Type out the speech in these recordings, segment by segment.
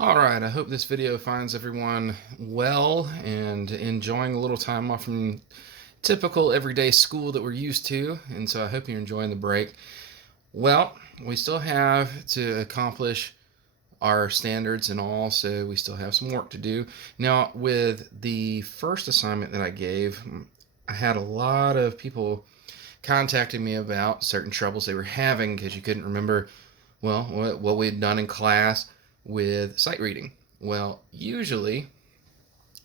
All right, I hope this video finds everyone well and enjoying a little time off from typical everyday school that we're used to. And so I hope you're enjoying the break. Well, we still have to accomplish our standards and all, so we still have some work to do. Now, with the first assignment that I gave, I had a lot of people contacting me about certain troubles they were having because you couldn't remember, well, what we had done in class with sight reading. Well, usually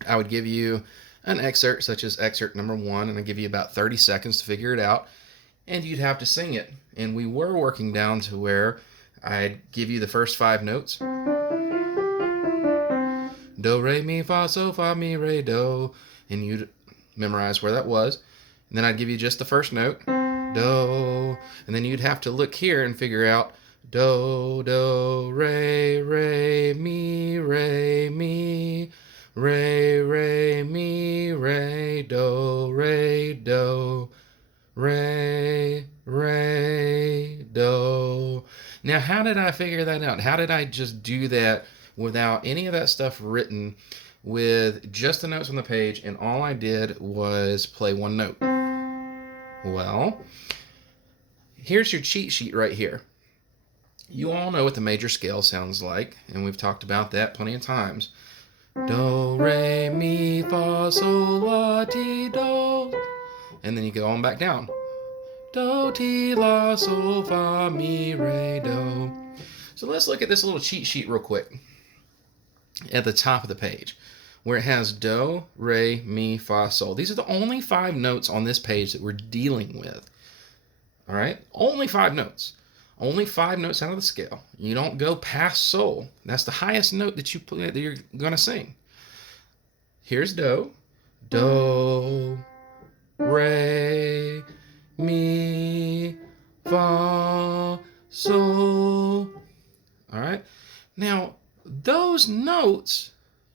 I would give you an excerpt, such as excerpt number 1, and I'd give you about 30 seconds to figure it out, and you'd have to sing it. And we were working down to where I'd give you the first 5 notes. Do, re, mi, fa, so, fa, mi, re, do. And you'd memorize where that was. And then I'd give you just the first note. Do. And then you'd have to look here and figure out do, do, re, re, mi, re, mi, re, re, mi, re, do, re, re, do. Now, how did I figure that out? How did I just do that without any of that stuff written, with just the notes on the page, and all I did was play one note? Well, here's your cheat sheet right here. You all know what the major scale sounds like, and we've talked about that plenty of times. Do, re, mi, fa, sol, la, ti, do. And then you go on back down. Do, ti, la, sol, fa, mi, re, do. So let's look at this little cheat sheet real quick at the top of the page, where it has do, re, mi, fa, sol. These are the only 5 notes on this page that we're dealing with. All right? Only 5 notes. Only 5 notes out of the scale. You don't go past sol. That's the highest note that you're going to sing. Here's do. Do, re, mi, fa, sol. All right? Now, those notes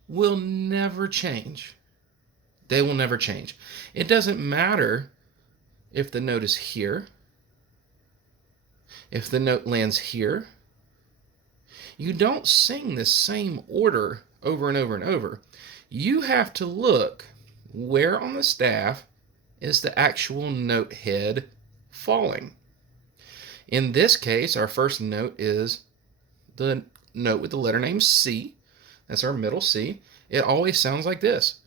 will never change. They will never change. It doesn't matter if the note is here, if the note lands here. You don't sing the same order over and over and over. You have to look where on the staff is the actual note head falling. In this case, our first note is the note with the letter name C. That's our middle C. It always sounds like this.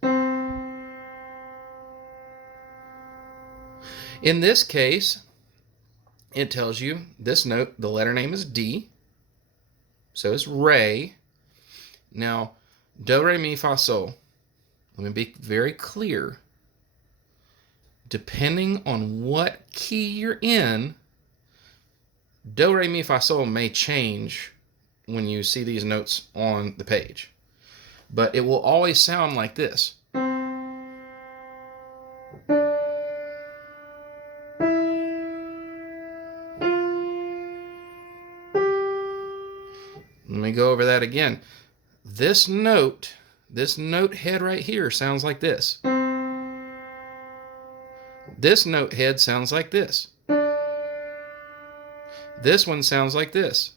In this case, it tells you this note, the letter name is D. So it's re. Now, do, re, mi, fa, sol. Let me be very clear. Depending on what key you're in, do, re, mi, fa, sol may change when you see these notes on the page. But it will always sound like this. Let me go over that again. This note head right here sounds like this. This note head sounds like this. This one sounds like this.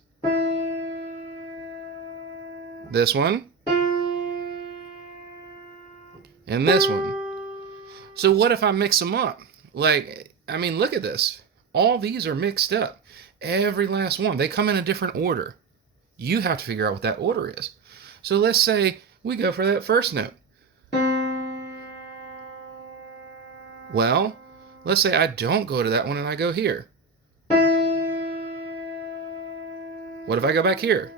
This one. And this one. So what if I mix them up? Look at this. All these are mixed up. Every last one. They come in a different order. You have to figure out what that order is. So let's say we go for that first note. Well, let's say I don't go to that one and I go here. What if I go back here?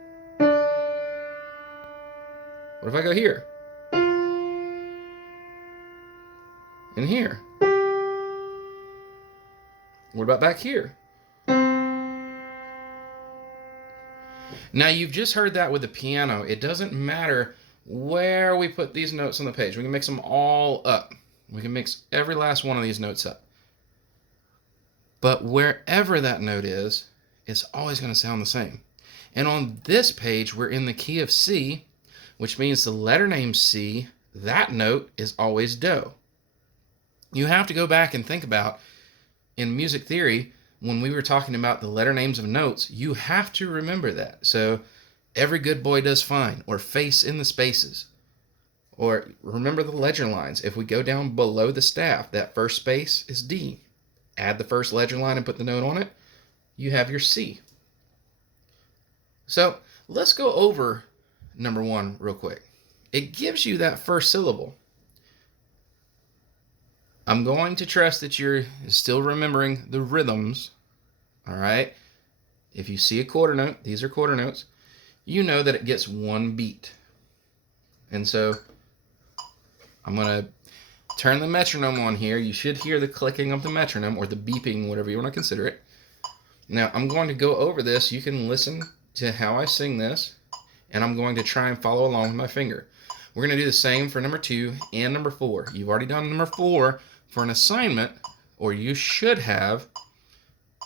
What if I go here? And here? What about back here? Now, you've just heard that with the piano. It doesn't matter where we put these notes on the page. We can mix them all up. We can mix every last one of these notes up. But wherever that note is, it's always going to sound the same. And on this page, we're in the key of C, which means the letter name C, that note is always do. You have to go back and think about, in music theory, when we were talking about the letter names of notes, you have to remember that. So Every good boy does fine, or face in the spaces. Or remember the legend lines. If we go down below the staff, that first space is D. Add the first legend line and put the note on it. You have your C. So let's go over number 1 real quick. It gives you that first syllable. I'm going to trust that you're still remembering the rhythms. All right. If you see a quarter note, these are quarter notes, you know that it gets 1 beat. And so I'm going to turn the metronome on here. You should hear the clicking of the metronome, or the beeping, whatever you want to consider it. Now I'm going to go over this. You can listen to how I sing this, and I'm going to try and follow along with my finger. We're going to do the same for number 2 and number 4. You've already done number 4 for an assignment, or you should have.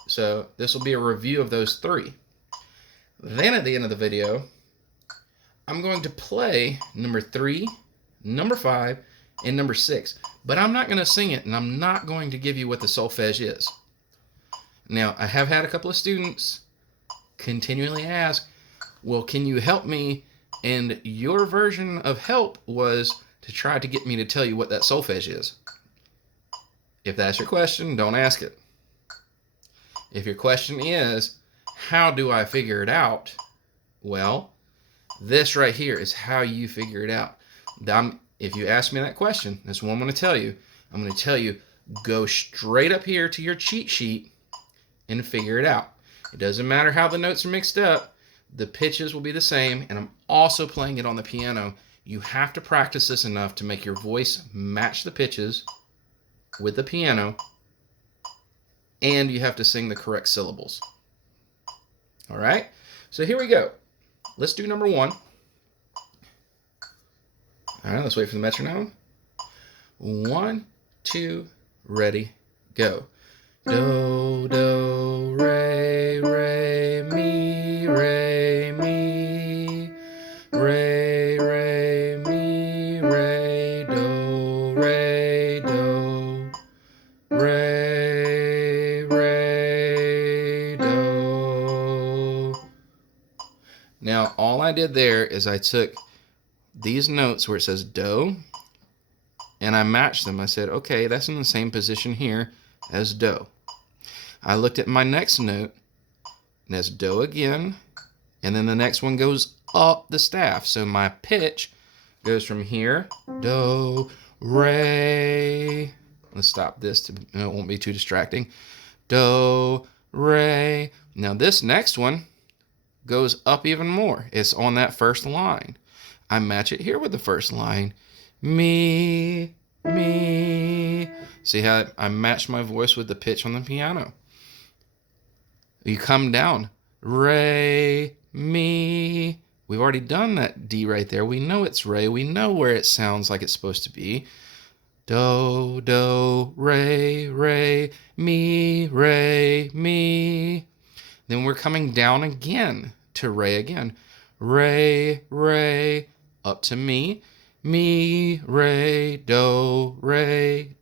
So this will be a review of those 3. Then at the end of the video, I'm going to play number 3, number 5, and number 6. But I'm not going to sing it, and I'm not going to give you what the solfege is. Now, I have had a couple of students continually ask, well, can you help me? And your version of help was to try to get me to tell you what that solfege is. If that's your question, don't ask it. If your question is, how do I figure it out? Well, this right here is how you figure it out. If you ask me that question, that's what I'm going to tell you. I'm going to tell you, go straight up here to your cheat sheet and figure it out. It doesn't matter how the notes are mixed up. The pitches will be the same, and I'm also playing it on the piano. You have to practice this enough to make your voice match the pitches with the piano, and you have to sing the correct syllables. All right, so here we go. Let's do number 1. All right, let's wait for the metronome. 1, 2, ready, go. Do, do, re, re, mi, re, mi. Re, re, mi, re, do, re, do. Re, re, do. Now, all I did there is I took these notes where it says do, and I matched them. I said, okay, that's in the same position here as do. I looked at my next note, and that's do again, and then the next one goes up the staff. So my pitch goes from here, do, re. Let's stop this, it won't be too distracting. Do, re. Now this next one goes up even more. It's on that first line. I match it here with the first line. Me, me. See how I match my voice with the pitch on the piano. You come down. Re, mi. We've already done that D right there. We know it's re. We know where it sounds like it's supposed to be. Do, do, re, re, mi, re, mi. Then we're coming down again to re again. Re, re, up to mi. Mi, re, do,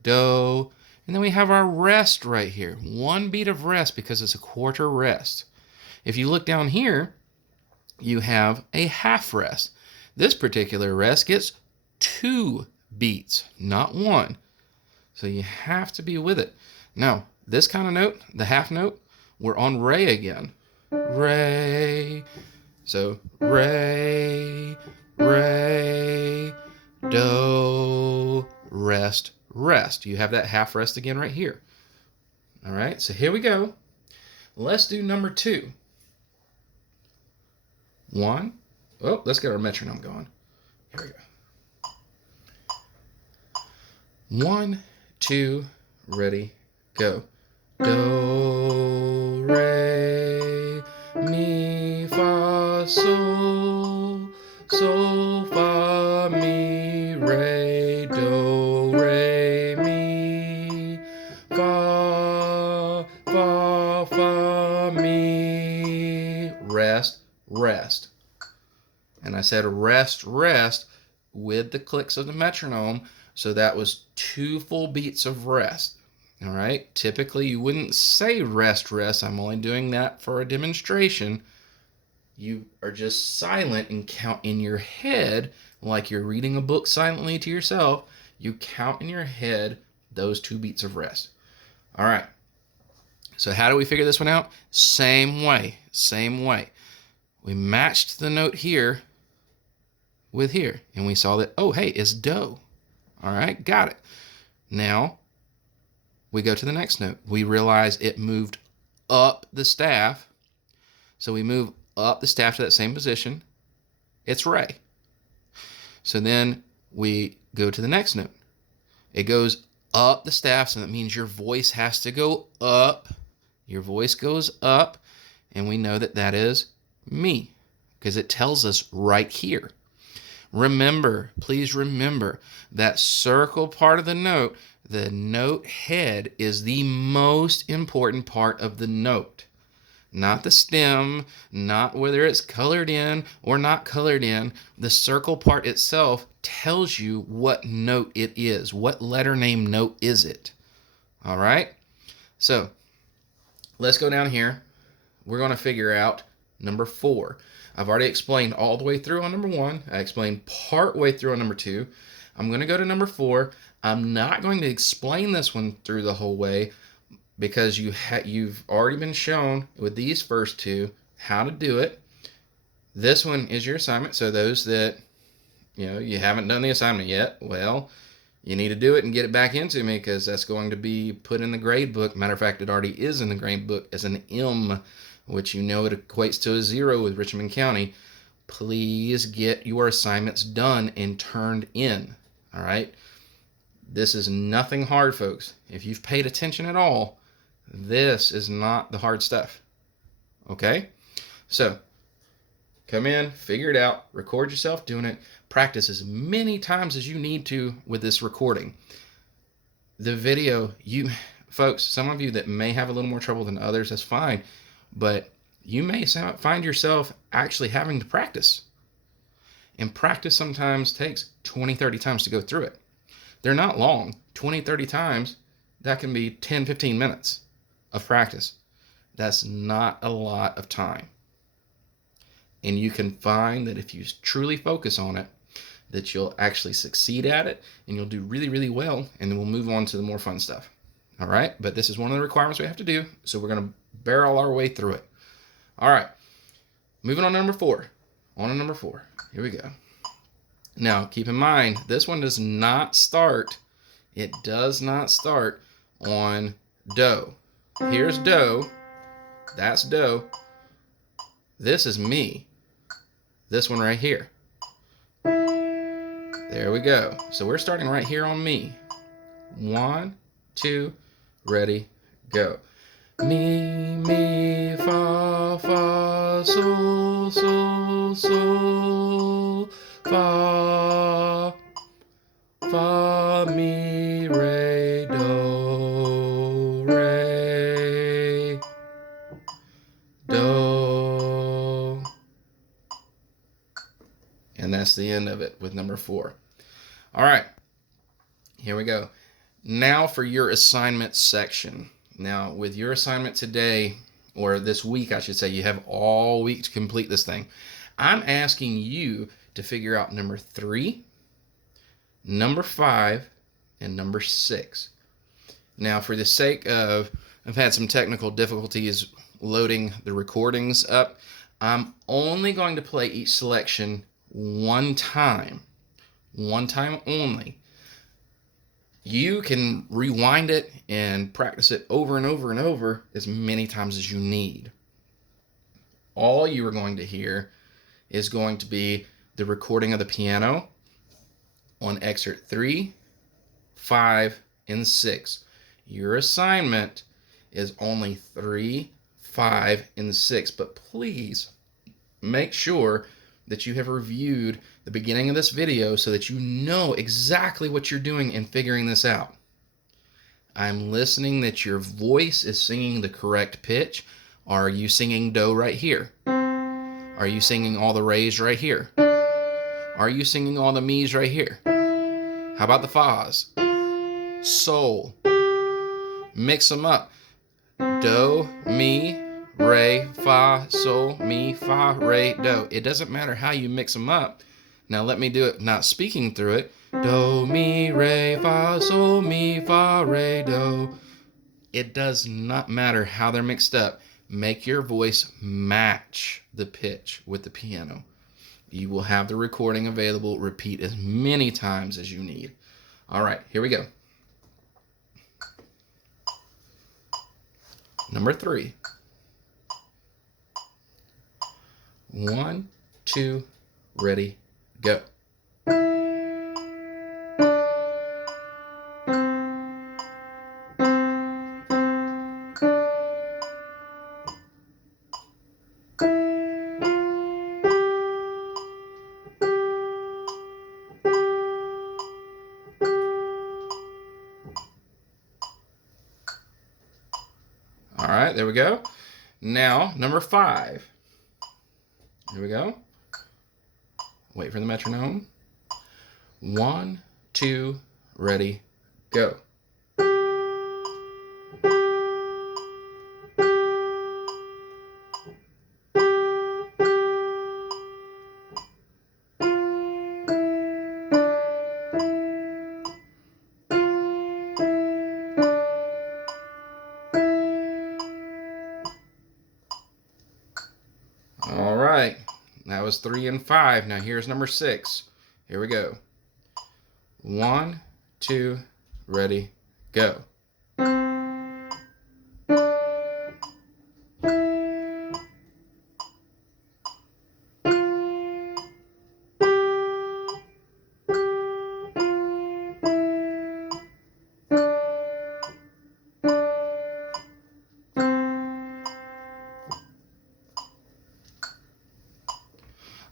do. And then we have our rest right here. 1 beat of rest because it's a quarter rest. If you look down here, you have a half rest. This particular rest gets 2 beats, not 1. So you have to be with it. Now, this kind of note, the half note, we're on re again. Re. So re, re, do, rest, rest. You have that half rest again right here. All right, so here we go. Let's do number 2. 1. Oh, let's get our metronome going. Here we go. 1, 2, ready, go. Do, re, mi, fa, sol, sol, fa, mi, re, do, re, mi, fa, fa, fa, mi. Rest, rest. And I said rest, rest with the clicks of the metronome. So that was 2 full beats of rest. All right. Typically, you wouldn't say rest, rest. I'm only doing that for a demonstration. you are just silent and count in your head like you're reading a book silently to yourself. You count in your head those 2 beats of rest. All right. So how do we figure this one out? Same way. We matched the note here with here, and we saw that, oh, hey, it's do. All right, got it. Now we go to the next note. We realize it moved up the staff. So we move up the staff to that same position. It's re. So then we go to the next note. It goes up the staff, so that means your voice has to go up. Your voice goes up, and we know that that is me because it tells us right here. Remember, please remember, that circle part of the note head is the most important part of the note. Not the stem, not whether it's colored in or not colored in. The circle part itself tells you what note it is. What letter name note is it? All right? So let's go down here. We're going to figure out number 4. I've already explained all the way through on number 1. I explained part way through on number 2. I'm going to go to number 4. I'm not going to explain this one through the whole way because you've already been shown with these first 2 how to do it. This one is your assignment. So those that, you haven't done the assignment yet, well, you need to do it and get it back into me because that's going to be put in the grade book. Matter of fact, it already is in the grade book as an M, which it equates to a 0 with Richmond County. Please get your assignments done and turned in. All right? This is nothing hard, folks. If you've paid attention at all, this is not the hard stuff. Okay? So, come in, figure it out, record yourself doing it, practice as many times as you need to with this recording. The video, folks, some of you that may have a little more trouble than others, that's fine. But you may find yourself actually having to practice. And practice sometimes takes 20, 30 times to go through it. They're not long. 20, 30 times, that can be 10, 15 minutes of practice. That's not a lot of time. And you can find that if you truly focus on it, that you'll actually succeed at it and you'll do really, really well. And then we'll move on to the more fun stuff. All right. But this is one of the requirements we have to do. So we're going to barrel our way through it. All right. Moving on to number 4. Here we go. Now, keep in mind, this one does not start. It does not start on do. Here's do. That's do. This is me. This one right here. There we go. So we're starting right here on me. 1, 2, ready, go. Mi, fa, fa, sol, sol, sol, fa, fa, mi, re, do, re, do. And that's the end of it with number 4. All right, here we go. Now for your assignment section. Now, with your assignment today, or this week, I should say, you have all week to complete this thing. I'm asking you to figure out number 3, number 5, and number 6. Now, for the sake of, I've had some technical difficulties loading the recordings up. I'm only going to play each selection one time only. You can rewind it and practice it over and over and over as many times as you need. All you are going to hear is going to be the recording of the piano on excerpt 3, 5, and 6. Your assignment is only 3, 5, and 6, but please make sure that you have reviewed the beginning of this video so that you know exactly what you're doing in figuring this out. I'm listening that your voice is singing the correct pitch. Are you singing do right here? Are you singing all the re's right here? Are you singing all the me's right here? How about the fa's? Sol. Mix them up. Do, mi, re, fa, sol, mi, fa, re, do. It doesn't matter how you mix them up. Now let me do it not speaking through it. Do, mi, re, fa, sol, mi, fa, re, do. It does not matter how they're mixed up. Make your voice match the pitch with the piano. You will have the recording available. Repeat as many times as you need. All right, here we go. Number 3. 1, 2, ready, go. All right, there we go. Now, number 5. Here we go. Wait for the metronome. 1, 2, ready, go. All right, that was 3 and 5. Now here's number 6. Here we go. 1, 2, ready, go.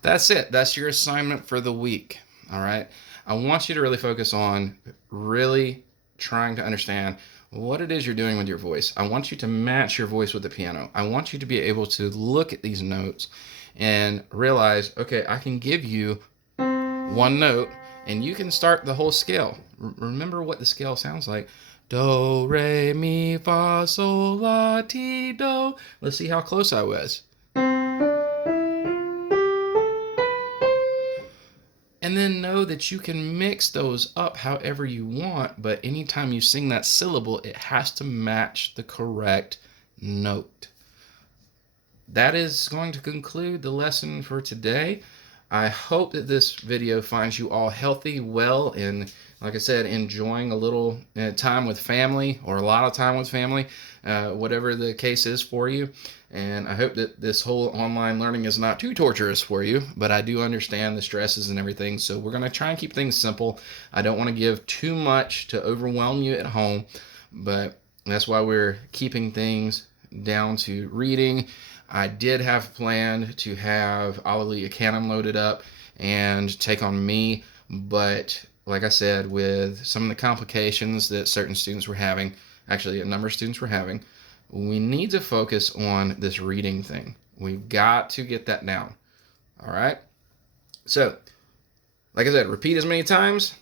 That's it. That's your assignment for the week. All right. I want you to really focus on really trying to understand what it is you're doing with your voice. I want you to match your voice with the piano. I want you to be able to look at these notes and realize, okay, I can give you one note and you can start the whole scale. Remember what the scale sounds like. Do, re, mi, fa, sol, la, ti, do. Let's see how close I was. And then know that you can mix those up however you want, but anytime you sing that syllable, it has to match the correct note. That is going to conclude the lesson for today. I hope that this video finds you all healthy, well, and like I said, enjoying a little time with family or a lot of time with family, whatever the case is for you. And I hope that this whole online learning is not too torturous for you, but I do understand the stresses and everything. So we're going to try and keep things simple. I don't want to give too much to overwhelm you at home, but that's why we're keeping things down to reading. I did have planned to have Alleluia Canon loaded up and Take on Me, but like I said, with some of the complications that certain students were having, actually a number of students were having, we need to focus on this reading thing. We've got to get that down. All right? So, like I said, repeat as many times.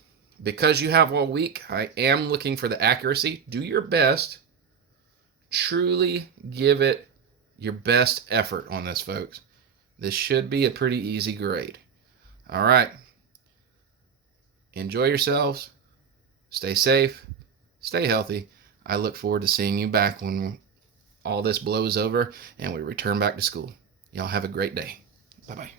Because you have all week, I am looking for the accuracy. Do your best. Truly give it your best effort on this, folks. This should be a pretty easy grade. All right. Enjoy yourselves. Stay safe. Stay healthy. I look forward to seeing you back when all this blows over and we return back to school. Y'all have a great day. Bye-bye.